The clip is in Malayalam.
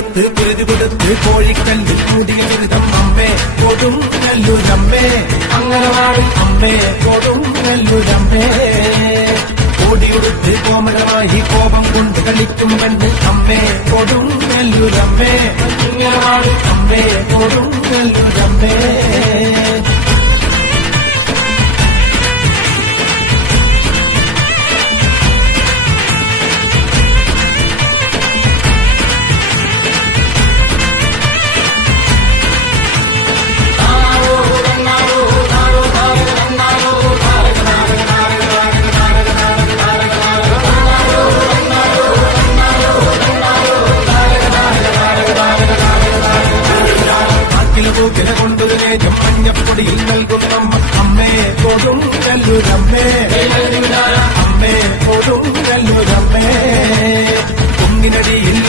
കൊടുത്ത് പൊരുതി കൊടുത്ത് കോഴിക്കല്ല് കൂടിയ ദുരിതം അമ്മേ കൊടുങ്ങല്ലൂരമ്മേ, അംഗനവാടി അമ്മേ കൊടുങ്ങല്ലൂരമ്മേ. ഓടിയുടുത്ത് കോമളമായി കോപം കൊണ്ട് കളിക്കും പെണ്ണ് അമ്മേ കൊടുങ്ങല്ലൂരമ്മേ, അംഗനവാടി അമ്മേ കൊടുങ്ങല്ലൂരമ്മേ.